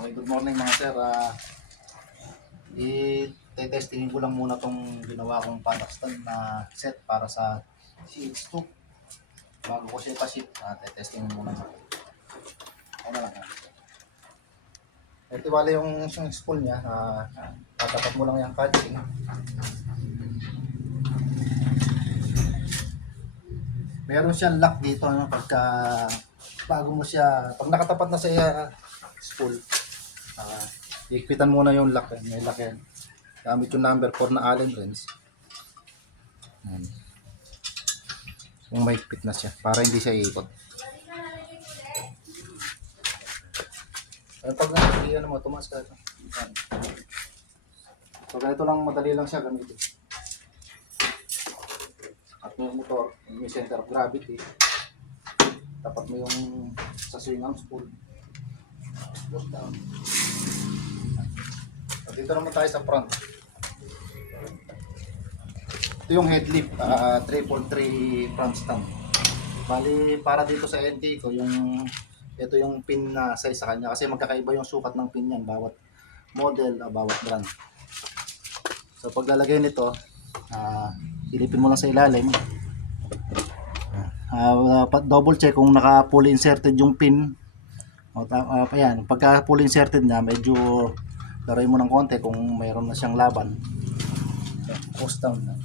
Okay, good morning mga sir. I-testingin ko lang muna tong ginawa kong paddock stand na set para sa CH2. Bago ko siya pa-ship, testingin muna. Ako na lang. Ito wala yung isang spool niya. Tatapat mo lang yung catching. Meron siyang lock dito, no? Pagka bago mo siya, pag nakatapat na sa spool, ikpitan muna yung lock. May lock yan. Gamit yung number 4 na Allen wrench. Kung may fit na siya, para hindi siya iikot. Pag ano mo, tumas ka. So ganito lang, madali lang siya gamitin. At mo yung motor, may center of gravity. Tapat mo yung sa swing arm spool. Close down. So, dito naman tayo sa front. Ito yung headlift, 343 front stand. Bali, para dito sa NT ko, ito yung pin na size sa kanya. Kasi magkakaiba yung sukat ng pin yan, bawat model, bawat brand. So paglalagay nito, ilipin mo lang sa ilalim. Double check kung naka fully inserted yung pin. Ayan, pagka fully inserted na, medyo laruin mo ng konti kung mayroon na siyang laban. Close down na.